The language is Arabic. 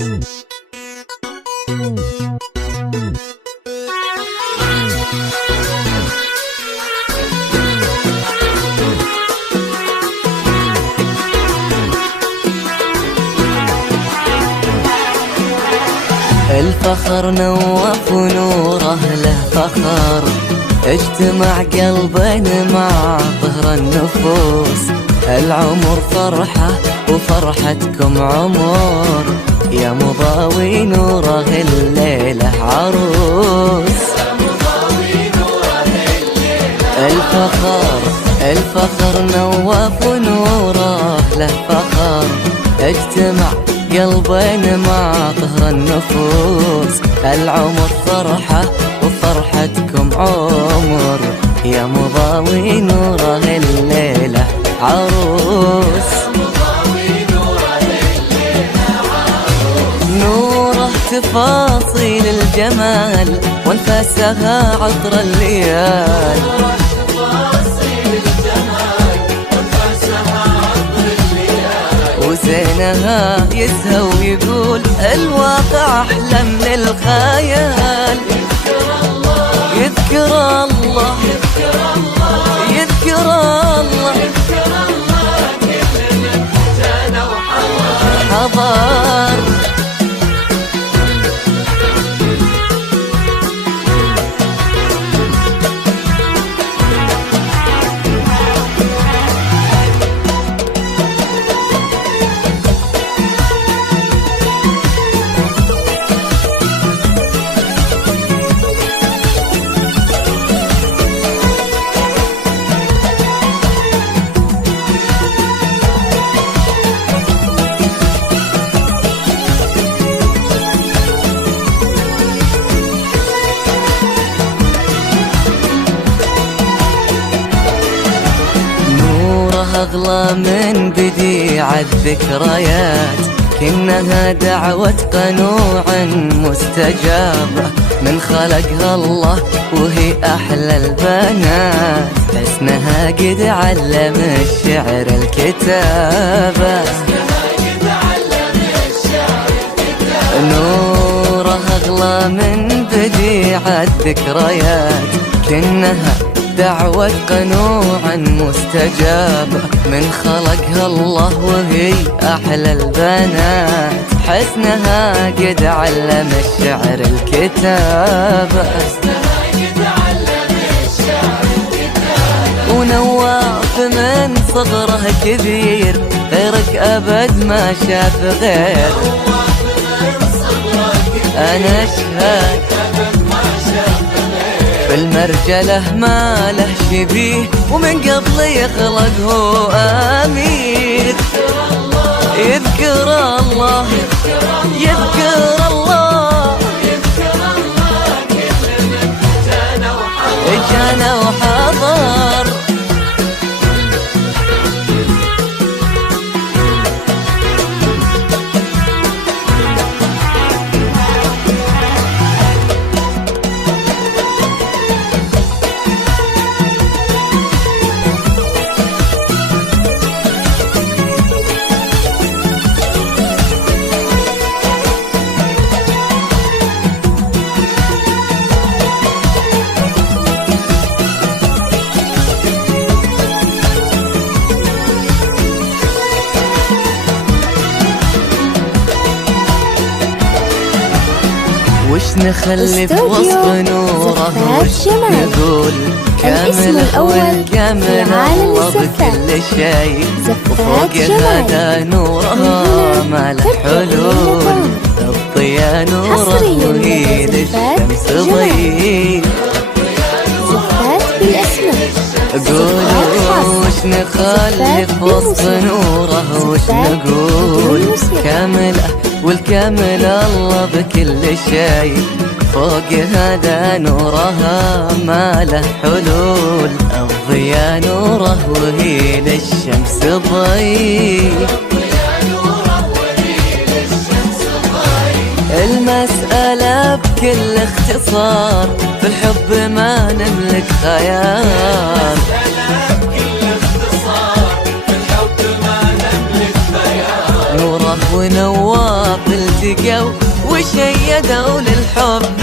الفخر نواف ونوره له فخر، اجتمع قلبين مع طهر النفوس. العمر فرحة وفرحتكم عمر، يا مضاوي نوره الليلة عروس. الفخر نواف ونوره له فخر، اجتمع قلبين مع طهر النفوس. العمر فرحة وفرحتكم عمر، يا مضاوي نوره الليلة عروس. نوره تفاصيل الجمال وانفاسها عطر الليال، وزينها يزهى ويقول الواقع أحلى من الخيال. يذكر الله يذكر الله كل من جانا وحضر. أغلى من بديع الذكريات، كأنها دعوة قنوع مستجابة من خلقها الله، وهي أحلى البنات. حسنها قد علم الشعر الكتابة، نورها أغلى من بديع الذكريات، كأنها دعوة قنوع مستجابة من خلقها الله، وهي أحلى البنات. حسنها قد علم الشعر الكتابة، ونواف من صغره كبير، غيرك أبد ما شاف غير. أنا أشهد بالمرجله ما له شبيه، ومن قبل يخلق هو أمير. يذكر الله يذكر الله كل من جانا وحضر. وش نخلي في وصف نوره وش نقول؟ كامل والكامل الله بكل شيء، وفوق هذا نوره ما له حلول. الضياء نوره وهي للشمس ضيء. قولوا وش نخلي في وصف نوره وش نقول؟ كامله والكامل الله بكل شيء، فوق هذا نورها ما له حلول. الضياء نوره وهي للشمس ضيء. المسألة بكل اختصار، في الحب ما نملك خيال. نوره ونواف صدقوا وشيدوا للحب